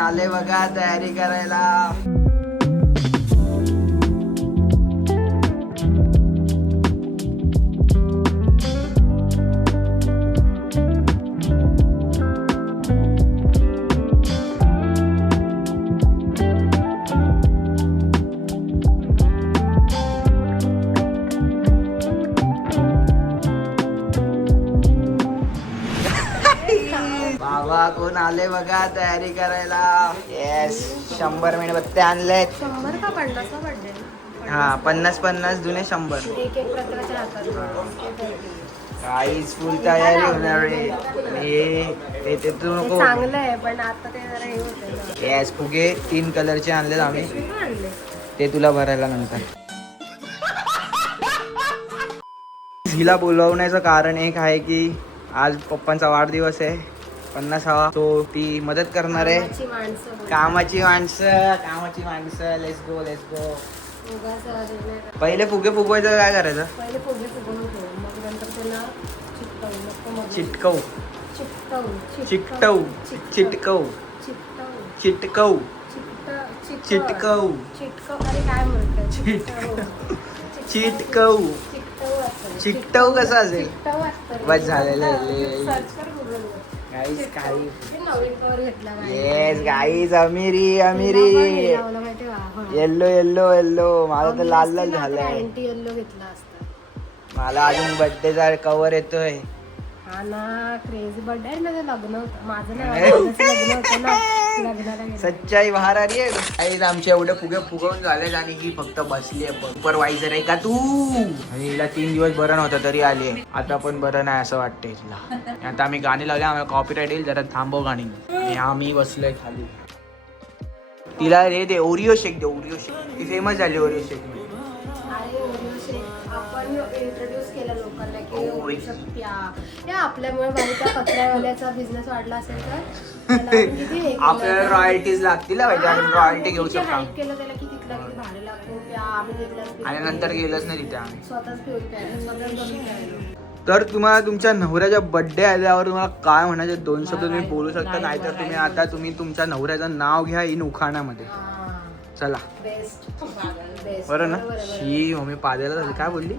आले बघा तयारी करायला. बाबा कोण आले बघा तयारी करायला. येस 100 मेणबत्ते आणलेत. 100 का 50 का बर्थडे? हा 50 जुने 100. एक एक प्रत्येकाच्या हातात. काहीच फुल तयारी होणार आहे. ते तू नको. चांगलं आहे पण आता ते जरा हे होते. येस फुगे 3 कलरचे आणलेत आम्ही. आणले ते तुला भरायला नंतर. हिला बोलवण्याचं कारण एक आहे की आज पप्पांचा वाढदिवस आहे 50वा. तो ती मदत करणार आहे. कामाची माणसं. Let's go. पहिले फुगे फुगवायचं काय करायचं? पहिले फुगे फुगवून ठेव, मग नंतर त्याला चिटकवू. अरे काय म्हणतात? चिटकवू कसं असेल? बस झालेलं येस गाईज अमिरी येल्लो मला तर लाल झालंय. येल्लो घेतला असता. मला अजून बर्थडेचा कव्हर येतोय. हा ना क्रेझी बर्थडे. माझं लग्न होतं. माझं नाही लग्न होतं ना. लग्नाला गेलो. सच्चाई बाहेर आली आहे. आई आमचे एवढे फुगे फुगवून झालेत आणि ही फक्त बसली आहे. सुपरवायझर आहे का तू? आणि हिला 3 दिवस बरं नव्हतं तरी आली आहे. आता पण बरं नाही असं वाटतंय तिला. आता आम्ही गाणी लावले. आम्हाला कॉपीराईट येईल. जरा थांबव गाणी. आणि आम्ही बसलोय खाली. तिला रे दे ओरिओ शेक दे. ओरिओ शेक ती फेमस झाली ओरिओ शेक. आपण इंट्रोड्यूस केलं लोकांना की होऊ शकत्या. हे आपल्यामुळे बाई त्या कचऱ्यावाल्याचा बिझनेस वाढला असेल तर आपल्याला रॉयल्टीज लागतील पाहिजे. आपण रॉयल्टी घेऊ शकतो. हेल्प केलं त्याला की तिथला किती भाडे लागतो त्या आम्ही घेतलं आणि नंतर गेलंच नाही तिथे आम्ही. स्वतःच पिऊन प्यायला स्वतःच बनवून प्यायला. तर तुम्हाला तुमच्या नवऱ्याच्या बर्थडे आल्यावर तुम्हाला काय म्हणायचे 2 शब्द तुम्ही बोलू शकता. नाहीतर तुम्ही आता तुमच्या नवऱ्याचं नाव घ्या इन उखाण्यामध्ये. चला बरं ना. ही मम्मी पाद्याला झाली काय बोलली?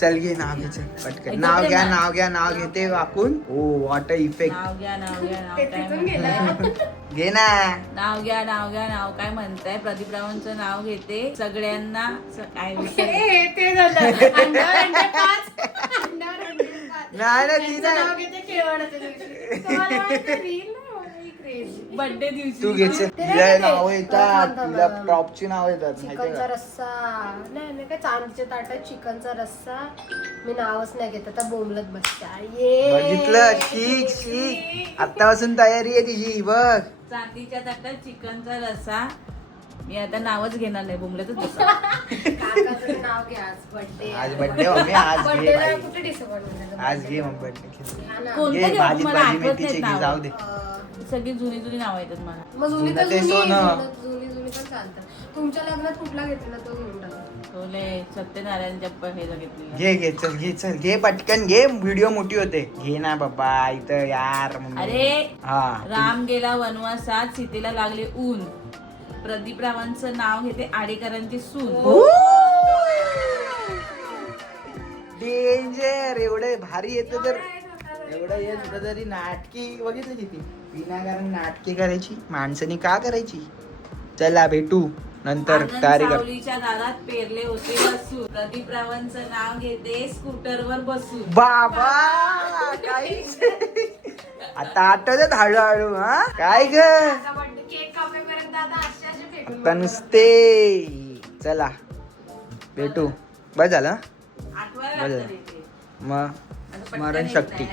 चल घे नाव घे. चल पटकन नाव घ्या घेते वाकून. ओ व्हॉट अ इफेक्ट. घे ना नाव घ्या नाव काय म्हणताय? प्रदीप रावांचं नाव घेते. सगळ्यांना काय बर्थडे दिवशी तू घ्यायचं. तिला नाव येतात. तिला टॉपची नाव येतात. चिकनचा रस्सा नाही काय चांदीच्या ताटात चिकनचा रस्सा. मी नावच नाही घेत आता बोंबलत बसता. बघितलं शीक आतापासून तयारी आहे तिची बघ. चांदीच्या ताटात चिकनचा रस्सा. मी आता नावच घेणार नाही. बोंबलतच बसा. काकाचं नाव घ्या. आज बर्थडे. आज बर्थडे मम्मी. आज घे बर्थडेला बाई. कुठे डिसअपॉइंटमेंट? आज घे मग बर्थडे. कोणतं घेऊ? भाजी मला भाजी आठवत मेथीची नाहीत घे जाऊ दे. सगळी जुनी नाव येतात मला. मग जुनी तर ते जुनी सोनं. पण चालतं. तुमच्या लग्नात कुठला घेतला तो घेऊन टाका. छोले सत्यनारायणच्या हे घेतलेलं. घे घे पटकन घे. व्हिडिओ मोठी होते. घे ना बाबा इथं यार मम्मी. अरे हा राम गेला वनवासात सीतेला लागले ऊन. प्रदीप रावांचं नाव घेते आडेकरांची सून. डेंजर. एवढे भारी येतं तर एवढं येत होतं तरी नाटकी बघितली किती विनाकारण नाटकी करायची. माणसानी का करायची? चला भेटू नंतर. तयारी कर. सावलीच्या दारात पेरले होते बसून. प्रदीप रावांचं नाव घेते स्कूटरवर बसून. बाबा काही आता आठवत हळूहळू. हा काय ग आता नुसते. चला भेटू. बस झालं. आठवायला लागतं रे ते. मग स्मरण शक्ती.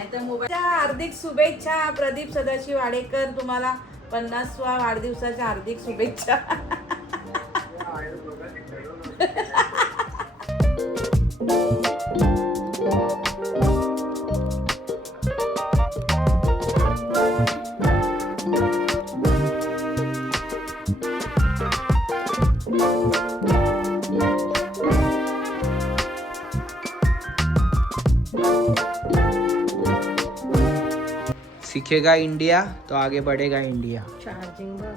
हार्दिक शुभेच्छा प्रदीप सदाशिव वाडेकर. तुम्हाला 50वा वाढदिवसाच्या हार्दिक शुभेच्छा. सीखेगा इंडिया तो आगे बढ़ेगा इंडिया. चार्जिंग बघ.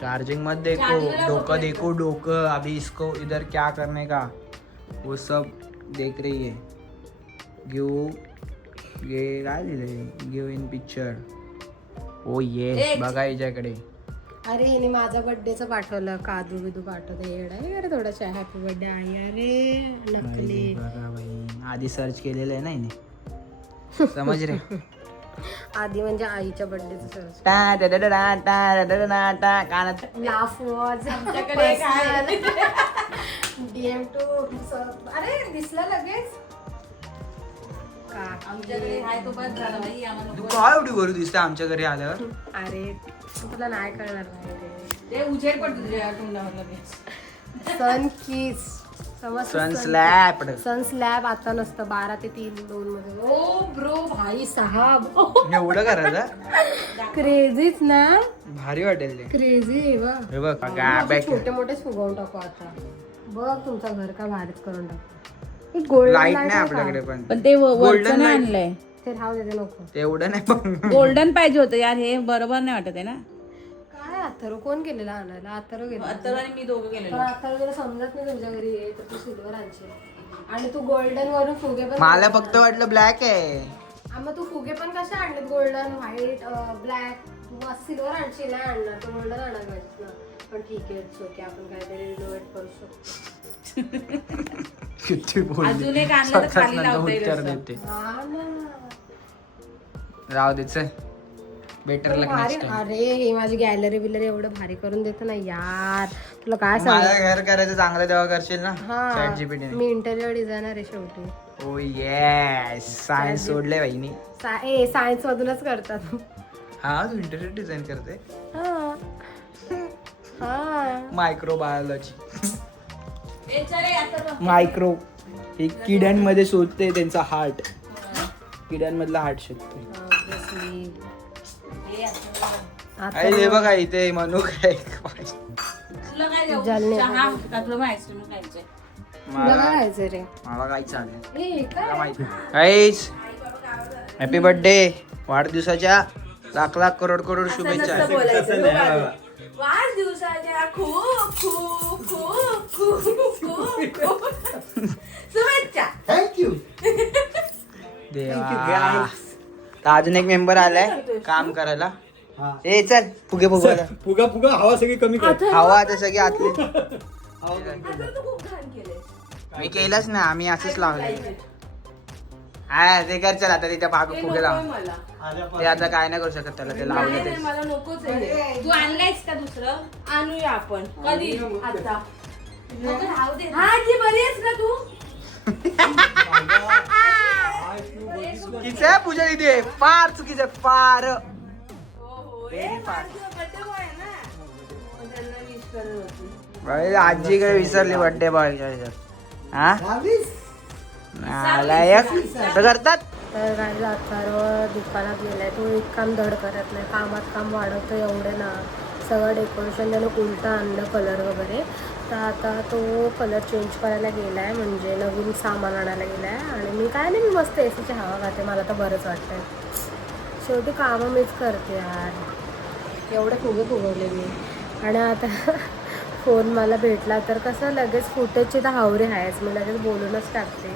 चार्जिंग मत देखो, डोकं देखो डोकं. अभी इसको इधर क्या करने का वो सब देख रही है. ये काय लिहिलंय, गिव इन पिक्चर. ओ ये बघा हिच्याकडे. अरे हिने माझा बर्थडेचं पाठवलं, काजू बिदू पाठवलं. येड आहे अरे थोडासा हॅपी बर्थडे आहे. अरे नकली. बघा बाई, आधी सर्च केलेलं आहे ना हिने. समज रे. आधी म्हणजे आईच्या बर्थडेचं सर्च. टा टा टा टा टा टा टा टा कानात. लाफ वॉज आमच्याकडे एक आहे. DM टू. अरे दिसला लगेच का? आमच्याकडे हाय तो बस झाला बाई, आम्हाला तू नको. काय एवढी करू दिसते आमच्या घरी आल्यावर. अरे तुला नाही कळणार नाही रे. ते उजेड पडतो तुझ्या तोंडावर लगेच. सन किस समज. सन स्लॅप. सन स्लॅब आता नसतं, 12 ते 3 2 मध्ये. ओ ब्रो भाई साहब. एवढं करायचं क्रेझीच ना. भारी वाटेल ते. क्रेझी आहे बा. हे बघ आपण छोटे मोठेच फुगवून टाकू आता. बघ तुमचं घर का भारीच करून टाकू. गोल्डन लाईट नाही आपल्याकडे पण. पण ते Golden वरचं light. आणलंय. ते राहू दे, ते नको. ते एवढं नाही पण. गोल्डन पाहिजे होतं यार, हे बरोबर नाही वाटत आहे ना. काय अथर्व कोण गेलेला आणायला? अथर्व गेला. अत्तर आणि मी दोघं गेलेलो. पण अथर्व गेला समजत नाही तुझ्या घरी आहे तर तू सिल्वर आणशील आणि तू गोल्डन वरून फुगे पण. मला फक्त वाटलं ब्लॅक आहे. मग तू फुगे पण कसे आणलेत? Golden white black. तू सिल्वर आणशील, नाही आणणार तू गोल्डन आणायला पाहिजे ना. पण ठीक आहे, ओके, आपण काहीतरी रिनोव्हेट करू शकतो. किती अजून एक आणलं तर खाली लावता येईल उत्तर असं. देते. हा ना. राहू दे चल. बेटर लक भारी. Next time. अरे हे माझी गॅलरी बिलरी एवढं भारी करून देतो ना यार. तुला काय सांग. मला घर करायचं चांगलं तेव्हा करशील ना. हा चॅट जीपीटी. मी इंटेरियर डिझायनर आहे शेवटी. ओ येस, सायन्स सोडले बहिणी. सायन्स मधूनच करतात. हा तू इंटेरियर डिझाईन करते. हा हा. मायक्रोबायोलॉजी. ए, चल रे, अत्तर. मायक्रो हे किड्यांमध्ये शोधते त्यांचा हार्ट. किड्यांमधला हार्ट शोधते. Obviously. ए, अत्तर. अरे बघा इथे म्हणू काय. तुला काय देऊ? जालने. चहा का तुला आईस्क्रीम खायचंय? तुला काय खायचं रे? मला काही चालेल. हे काय? माहिती. Happy birthday. वाढदिवसाच्या लाख लाख करोड करोड शुभेच्छा. असं बोलायचं. वाढदिवसाच्या खूप खूप खूप खूप खूप खूप शुभेच्छा. थँक्यू. देवा. तर अजून एक मेंबर आलाय काम करायला. ए चल फुगे फुगवायला. फुगा फुगा हवा सगळी कमी कर. हवा आता सगळी आतली. आता तू खूप घाण केलंय. मी केलंच ना, आम्ही असंच लावलंय. हा ते कर चल आता तिथे फुगे लाव. मला ते आता काय नाही करू शकत त्याला, ते लावलं नाही, ते. नाही, मला नकोच आहे. तू आणलायस का दुसरं? आणूया आपण. कधी? आता. हा जी बरी आहेस ना तू? चुकीचं आहे पूजा इथे. फार चुकीचं आहे, फार. Very fast. birthday boy आहे ना. मग त्यांना wish करत होती. बाई, आजी काय विसरली बर्थडे बॉय. हा नालायक. असं करतात. तर गाडी अथर्व दुकानात गेलाय. तो एक काम धड करत नाही, कामात काम वाढवतो एवढे ना. सगळं डेकोरेशन त्यानं उलटं आणलं, कलर वगैरे. तर आता तो कलर चेंज करायला गेला आहे, म्हणजे नवीन सामान आणायला गेला आहे. आणि मी काय नाही, मी मस्त एसीची हवा खाते, मला तर बरंच वाटतंय. शेवटी कामं मीच करते यार. एवढे फुगे फुगवले मी. आणि आता फोन मला भेटला तर कसं लगेच फुटेजची तर हावरे आहेच, मी लगेच बोलूनच टाकते.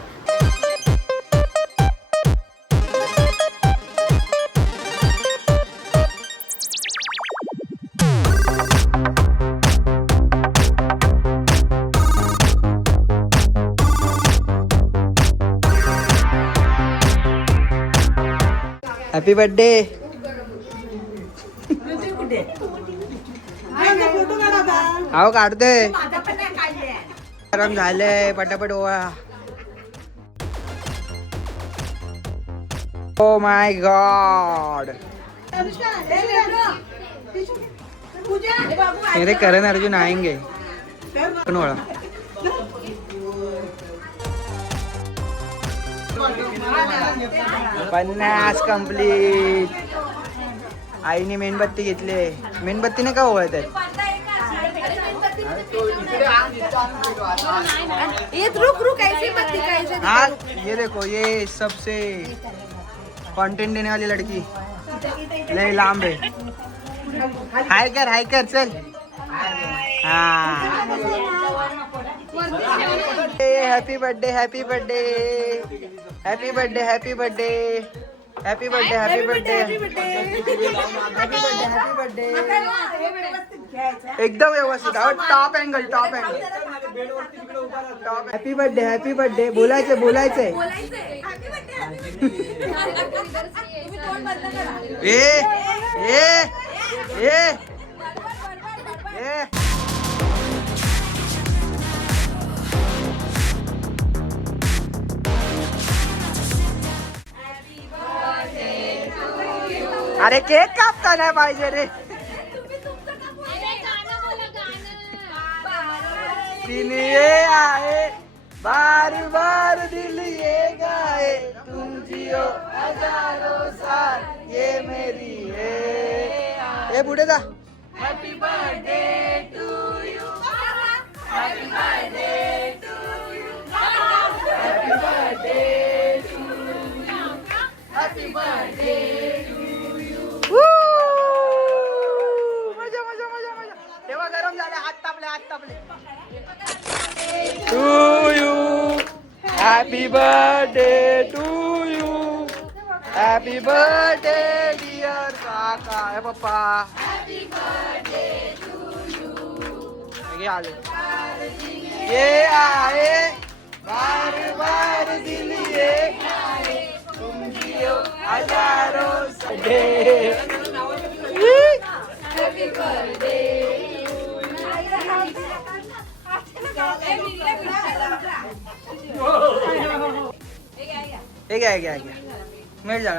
Happy birthday. अहो काढतोय. गरम झालंय, पटापट ओवा. Oh my God. मेरे करण अर्जुन आएंगे. पण ओळा. पन्नास कंप्लीट. आईने मेणबत्ती घेतली. मेणबत्तीने का ओळत आहे. हाँ ये देखो, ये सबसे कंटेंट देने वाली लड़की. लय लांब आहे. हाय कर चल. हा happy birthday happy birthday happy birthday happy birthday happy birthday happy birthday happy birthday एकदम व्यवस्थित. टॉप अँगल हॅपी बर्थडे बोलायचंय. ए ए ए ए अरे केक कापता नाही पाहिजे रे. दिन ये आए बार बार दिल ये गाए तुम जियो हजारों साल ये मेरी है. ए पुढे जा. Happy birthday to you happy birthday to you happy birthday to you happy birthday to you. मजा मजा मजा मजा. तेव्हा गरम झाले. हात तापले to you happy birthday to you happy birthday dear kaka. हे पप्पा हॅपी बर्थडे टू यू. आले ये आए बार बार दिल ये आए तुम जियो हजारों सडे. Happy birthday. मेल झाला.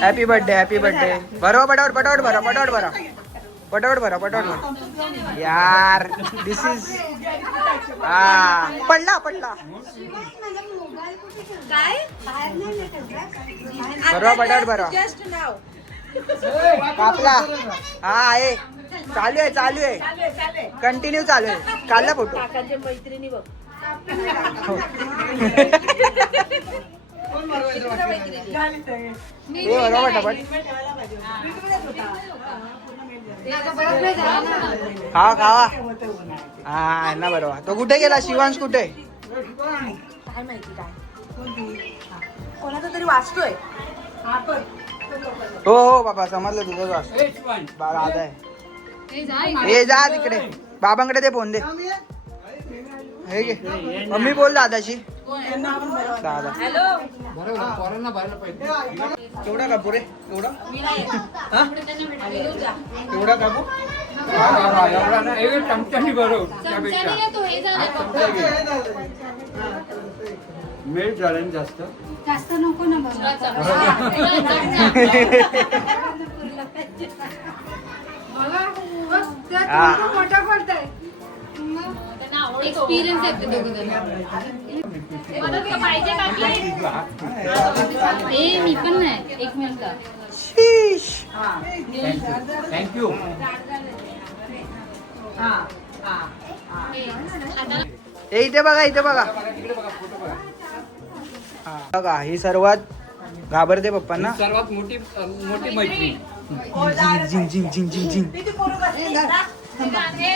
Happy birthday. बरोबर पटावट भरा. यार दिस इज पडला बरोबर पटावट भरा. कापला. हा आहे चालू आहे कंटिन्यू चालू आहे. काढला फोटो. मैत्रिणी बघ. बरोबर पटापट. खावा हा ना बरोबर. तो कुठे गेला शिवांश कुठे. काय माहिती काय कोणाचा तरी वाचतोय. हो बाबा समजलं तुझं वाच. बाबा आता आहे. हे जा तिकडे बाबांकडे ते फोन दे. हे घे मम्मी बोल दादाशी. दादा केवढा कापू रे. एवढा कापू. मेल झालं जास्त नको ना मोठा पडतंय. एक्सपिरियन्स आहे ते दोघं. पाहिजे मी पण नाही. एक मिनिट. थँक्यू. इथे बघा. बघा ही सर्वात घाबरते पप्पांना. सर्वात मोठी मैत्री. झिंग.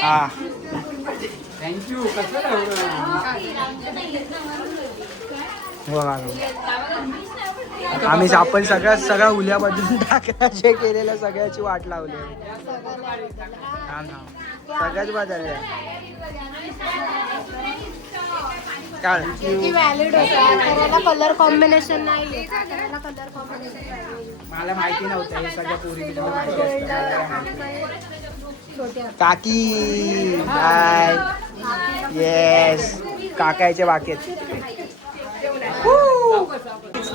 हा थँक्यू. आम्ही सापल सगळ्या उल्या बदलून टाकण्याचे केलेल्या सगळ्याची वाट लावली. सगळ्याच बदलल्या. कलर कॉम्बिनेशन नाही. मला माहिती नव्हतं हे सगळ्या पोरी काकी. बाय. येस काकायचे बाकी आहेत.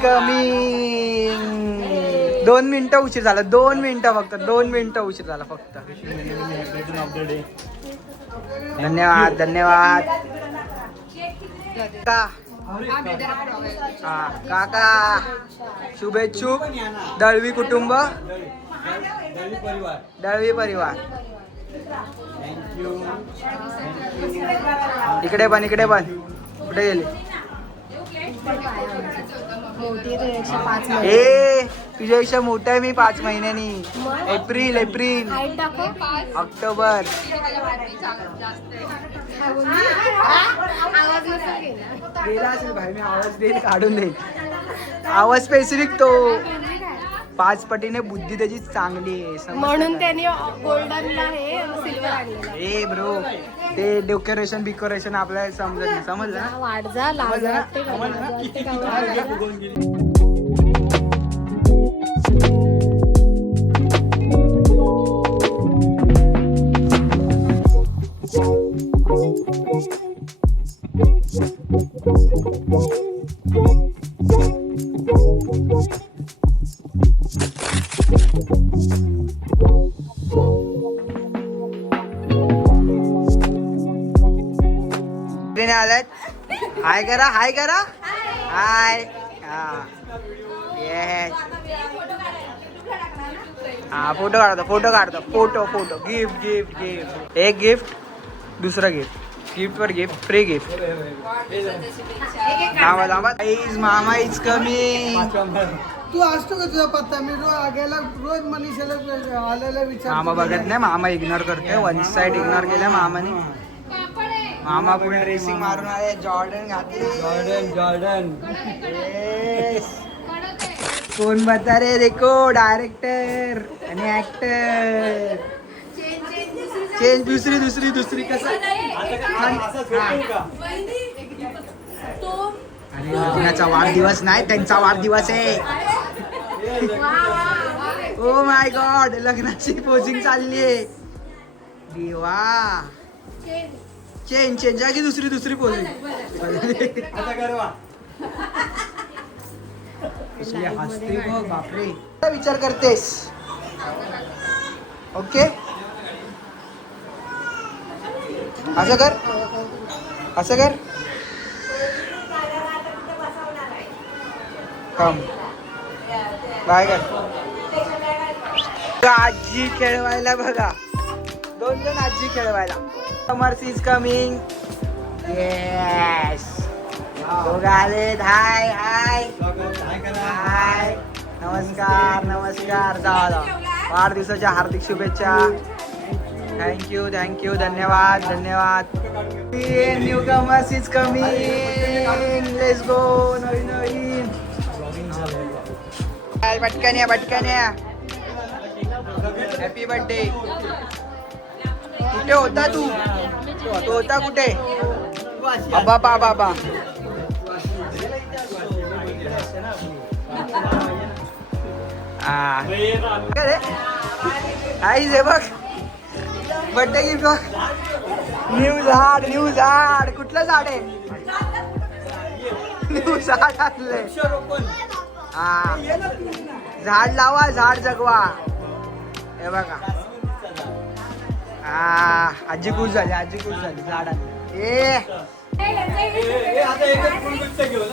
कमिंग. 2 मिनिटं उशीर झाला. 2 मिनिटं फक्त 2 मिनिटं उशीर झाला फक्त. धन्यवाद काका. शुभेच्छुक दळवी कुटुंब दळवी परिवार. इकडे पण कुठे गेले. मोठी आहे त्याच्यापेक्षा 5 महिने. ए तुझ्यापेक्षा मोठा आहे मी 5 महिन्यांनी. मग? एप्रिल हाईट दाखव. ऑक्टोबर. आवाज नसेल गेला. गेला असेल भाई, मी आवाज देईल, काढून देईल आवाज. स्पेसिफिक तो 5 पटीने बुद्धी त्याची चांगली आहे, समजलं म्हणून का? त्यांनी गोल्डनला हे सिल्वर आणलेलं. ए ब्रो, ते डेकोरेशन आपल्याला समजत नाही, समजलं ना? वाढ जा, लाज समजलं ना? वाटते का? समजलं ना? लाज वाटते का? वाढ जा. ट्रेन आल्यात. हाय करा, हाय करा, हाय. येस. हा फोटो काढतो. गिफ्ट. एक गिफ्ट, दुसरं गिफ्ट वर गिफ्ट, फ्री गिफ्ट. थांबा. मामा इज कमिंग. तू असतो का तुझा पत्ता? मी रोज मनीषाला आलेला विचार. मामा बघत नाही, मामा इग्नोर करते. वन साइड इग्नोर केलं मामाने. मामा पुढे ड्रेसिंग मारून आले, जॉर्डन घातले. Jordan Yes. कोण बता रे, देखो डायरेक्टर आणि ऍक्टर. चेंज दुसरी कसं? अरे लग्नाचा वाढदिवस नाही, त्यांचा वाढदिवस आहे. ओ माय गॉड, लग्नाची पोजिंग चालली आहे. देवा. चेंज जागी दुसरी पोजिंग. आता करवा. हसते बघ, बापरे. काय विचार करतेस? ओके, असं कर. कम बाय कर. आजी खेळवायला बघा, 2 जण आजी खेळवायला. Comers is coming. येस, दोघं आलेत. हाय. नमस्कार. जा. वाढदिवसाच्या हार्दिक शुभेच्छा. थँक्यू, धन्यवाद. New comers is coming. Let's go. नवीन पटकन. Happy birthday. कुठे होता तू? तो होता कुठे? बाबा. आई जे बघ, बर्थडे गिफ्ट बघ. न्यू झाड. कुठलं झाड आहे? न्यू झाड आणलंय. हा, झाड लावा, झाड जगवा. हे बघा. आजी खुश झाली झाड आणलं. आता एकच फुल गुच्छ घेऊ ना.